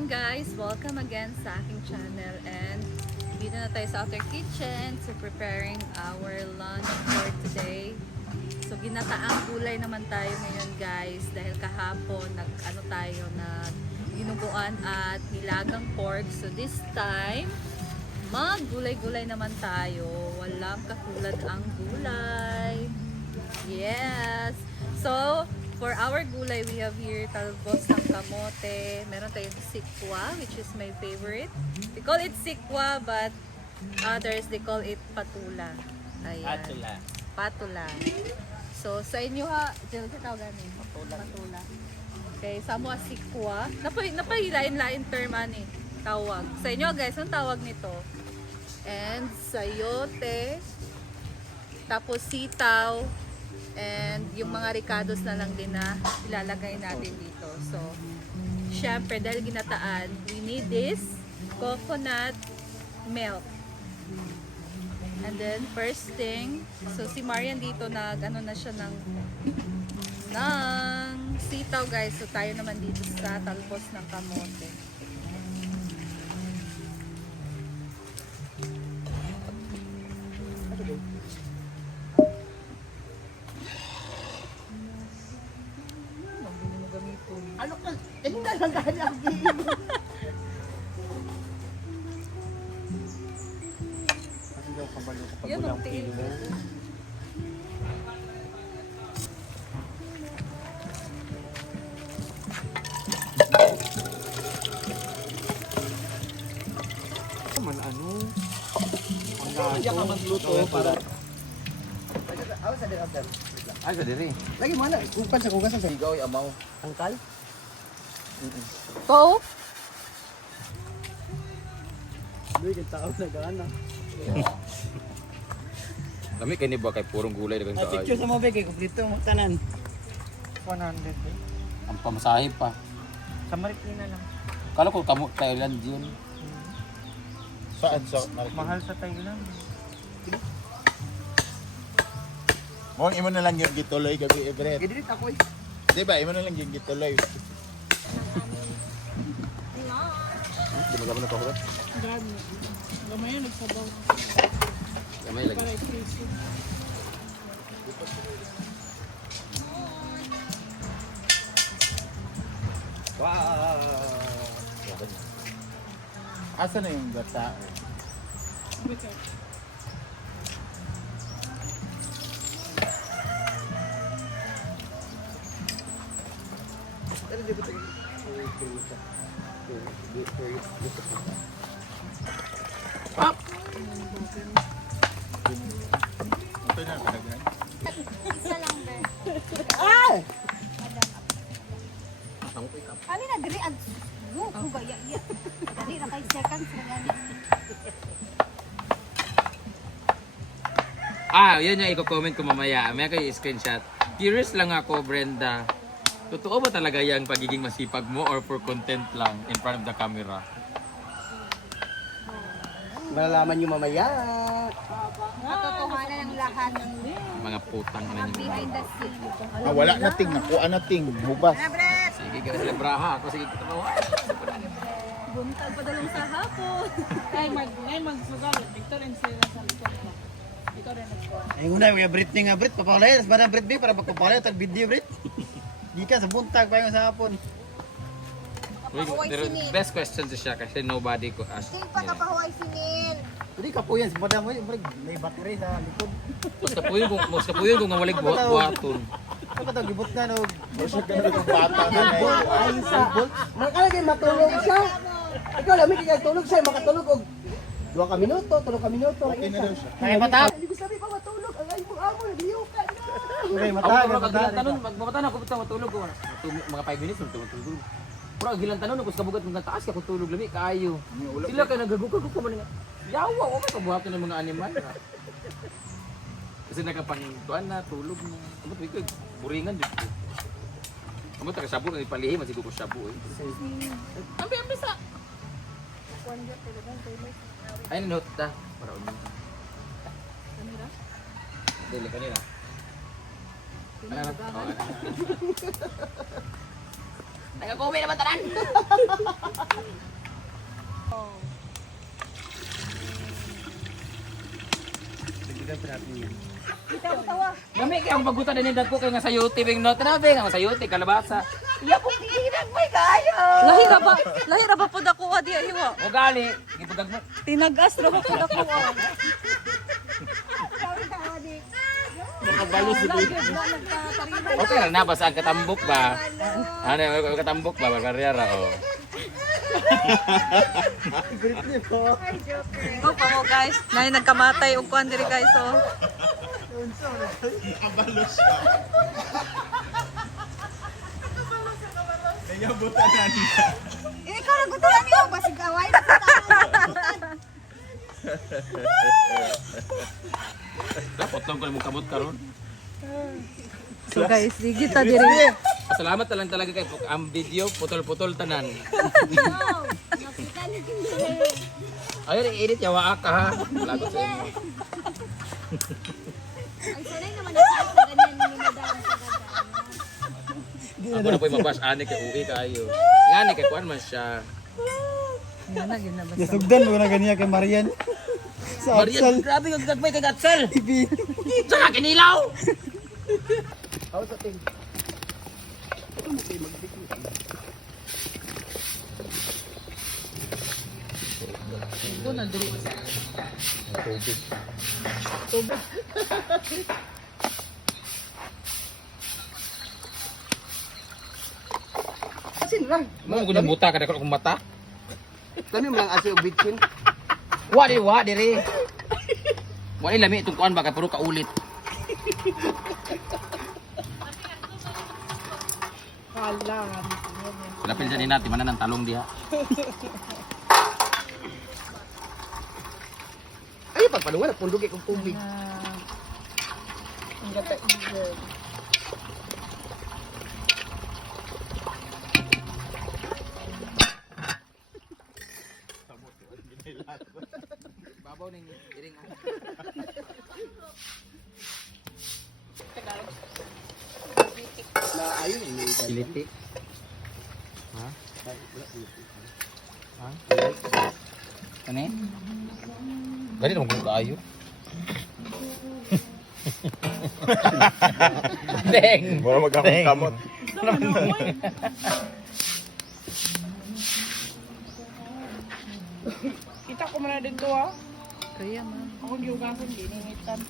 again guys, welcome again sa aking channel and dito na tayo sa Outer Kitchen, so preparing our lunch for today. So ginataang gulay naman tayo ngayon guys dahil kahapon nag-ano tayo na dinuguan at nilagang pork. So this time mag-gulay-gulay naman tayo, walang katulad ang gulay. Yes! So for our gulay, we have here talbos ng kamote. Meron tayong sikwa, which is my favorite. We call it sikwa, but others, they call it patula. Ayan. Patula. Patula. So, sa inyo ha, Jill, sa tawagan eh? Patula. Okay, sa mo sikwa. Napahilain-lain term ani, tawag. Sa inyo guys, ang tawag nito? And sayote, tapos sitaw, and yung mga ricados na lang din na ilalagay natin dito. So, syempre dahil ginataan, we need this coconut milk. And then, first thing, so si Marian dito ano na siya ng sitaw guys. So, tayo naman dito sa talbos ng kamote. Ano ka? Hindi na lang dahil ang giin. Kasi daw kabalo kapag Yan, walang magtiil. pilo. Man ano? Ang gato. Diyan ka magluto para... Ay, sa diri. Lagi mana? Kukan sa kugasan sa higaw ay amaw. Angkal? Go! Doy kay tao na gana. Kami kay ni ba kay purong gulay dagang Picture kaayo. sa mo be kay kumpleto mo tanan. 100 be. Ang pamasahe pa. Sa Marikina lang. Kala ko kamo Thailand yun. Saan sa Mahal sa Thailand. Mo imo na lang yung gituloy gabi Everett. Gidiri ako eh. Di ba imo na lang yung gituloy. Di magamo na pa ko. Grabe. Gamay yun, nagsabaw. Gamay lagi. Para i-crispy. Wow. Asa na yung gata? Bitter. Pero di ko tingin. Ito na kadaghan. Ay! Kali na diri ang ko gaya ya. Dali na kay seconds na gani. Yun yung i-comment ko mamaya. May kayo screenshot. Curious lang ako, Brenda. Totoo ba talaga yung pagiging masipag mo or for content lang in front of the camera? Malalaman nyo mamaya. Katotohanan ng lahat Mga putang ina ng niyo. behind the scene. Wala na ting nakuha na ting hubas. Sige, ka sila braha. Ako sige kita mo. Buntag pa dalawang sa hapon. Ngayon magsugal. Victor and Sila sa likod ko. Ikaw rin nagkuhan. Ay una yung Britney nga Brit. Papalay. Mas ba na Brit B para magpapalay. Tag video Brit. Di ka sa buntag pa yung sa hapon. Best question to siya kasi nobody ko asked. Sin pa kapahuay sinin. Hindi ka po yan. Sabada mo yung may battery sa likod. Mas kapuyon kung walig buhaton. Ano ba ito? Gibot na no. Basta ka na ng bata na na yun. Ay sa bolt. Makalagay matulog siya. Ikaw lang, may tulog siya. Makatulog og 2 ka minuto, 3 ka minuto. Okay na daw siya. Ay mata. Hindi ko sabi pa matulog. Ang ay mo amo, liyo ka na. Okay, mata. Ako mga kagilang tanon, magbabata na ako bitang matulog ko. Mga 5 minutes matulog. Pero kagilang tanon ako sa kabugat ng taas ka tulog lami kaayo. Sila kay nagagukag ko man nga. Yawa o ka buhaton ng mga animal. Kasi nakapantuan na tulog na. Amo to ikaw buringan jud ko. Amo ta kasabo ni palihi man siguro ko sabo eh. Ambi sa. Ay note ta para ulit. Kanira? Dili kanira. Ano na? Nagko-comment naman tanan. Lami kaya ang bagutan din ko kay nga sayuti bing no tinabe nga sayuti kalabasa. Iya ko kinag may kayo. Lahi ra ba pud ako di hiwa. O gali, gipagag mo. Tinagas ra ba pud ako. Okay na basta ang katambok ba? Ano ang katambok ba barbarera oh. Go pa mo guys. Nay nagkamatay og kuan diri guys oh. Kabalo siya. Kaya butanan niya. Ikaw na gutulan niyo, basig away. Dapat lang ko mo kamot karon. So guys, sige ta diri. Salamat na lang talaga kay ang video putol-putol tanan. Nakita niyo din. Ayun i-edit yawa ka ha. Wala ko sa inyo. Ay, sanay naman ako sa ganyan ni madam sa Ako na po yung mabash ani kay uwi kayo. Ngani kay kuan man siya. Yan na ginabas. Nasugdan mo na ganiya kay Marian. Sa Marian, grabe yung gagmay kay Gatsel. Tsaka kinilaw. Go na diri. Asin lang. Mo gud buta kada ko akong mata. Kami mo lang asa og bitchin. Wa diri. Wa lami itong kuan ba kay puro ka ulit. Hala. Lapil sa natin mana nang talong diha. Ay pagpalungan pundugi kong tubig. Ang gata eager. Babaw ning iring. Na ayun ini. Kiliti. Ha? Ha? Kani? Gani mo kung kaayo. Deng. Mura magkakong kamot. Kita ko man dito ah. Kaya man. Ako giugasan giningitan.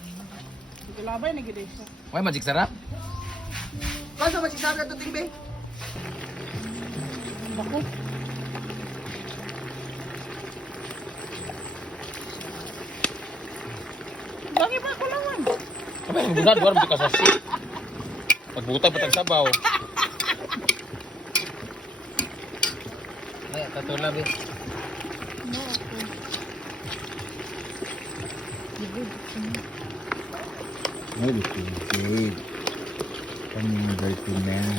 Dito labay na gid siya. Why magic sarap? Kaso masisabla to tingbe. Bako. Bagi pa ko lawan. Sabi ang bunad war mo ka sasi. Pagbutay patag sabaw. Ay, tatulab eh. Ay, good. Coming dirty man.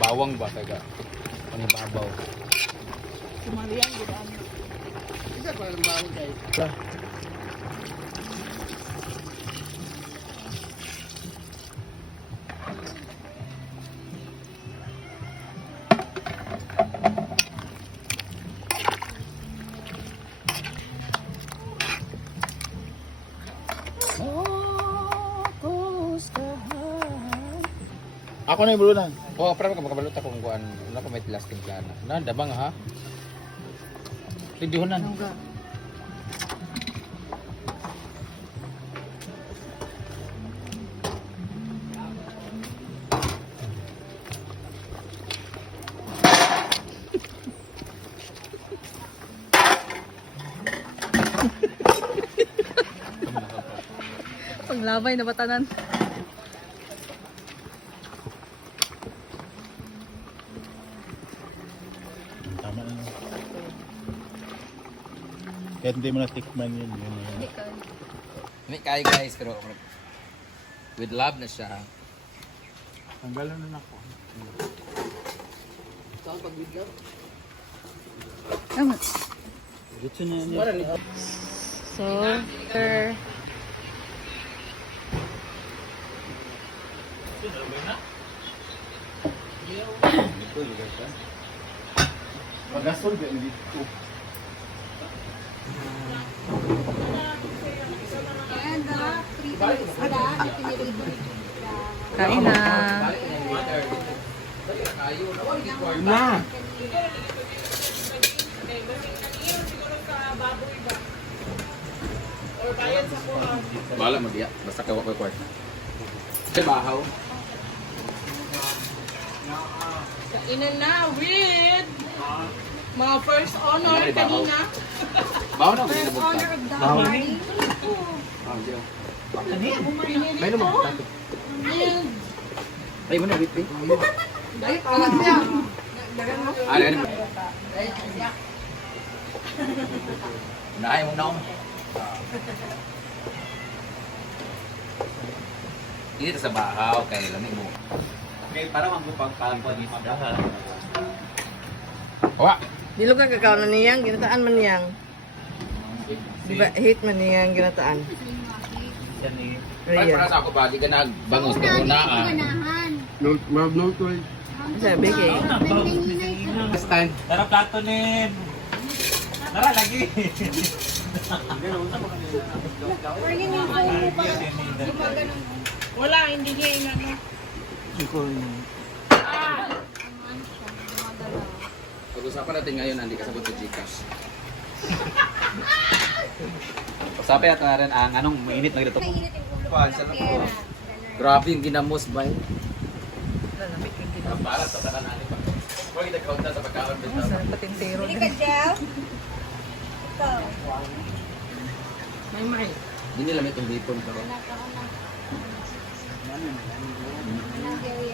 Bawang ba taga? Ang babaw. Sumarian gid ani. Isa pa lang bawon kay. Ako na yung bulunan. Oh, para makabalot ako kung kuan. Wala ko may plastic plana. Na dabang ha. Tidihonan. Panglabay na batanan. Tama na. Kahit hindi mo na tikman yun. Hindi kaya guys, pero with love na siya. Tanggalan na ako. Sa pagbigyan. Tama. Gusto niya niya. So, sir. Pagasol ba dito? Ayan, darap. 3 minutes na. Pinili ko. Kain na. Na. Bala mo diya, basta kawa ko kwart. Sa bahaw. Kainan na with mga first honor kanina. Bahaw na, hindi na First honor bukta. of the morning. Ah, diyo. Pinili May naman. ko. And Ay mo na, wait. dahil alam niya. Ah, ano ba? Nahay mo na ako. Dito sa bahaw, kay lamig mo. Okay, para magpagpagpag ni Pagdahan. Wa! Dilo ka kakao na niyang, ginataan man niyang. Di ba, hate man niyang ginataan. Ay, Rhea. para sa ako ba, di ka nagbangos ka muna ah. Ganahan. No toy. Sabi kay, Next time. Tara plato ni. Tara lagi. Or yun yung phone mo pa. Di ba ganun? Wala, hindi niya inano. Pag-usapan natin ngayon, hindi ka sabot sa Gcash. Usapan natin na rin ang anong mainit na ito. Mainit yung ulo ko Paan, ng sarap pera. po. Grabe yung ginamos ba yun? Lalamig yung ginamos. Para sa tanan pa. Huwag kita kaunta sa pagkaon dito. Sa patintero Hindi din. ka, Jeff. Ikaw. May. Hindi nila may itong dipon. Pero Anak ako na. Anak, Jerry.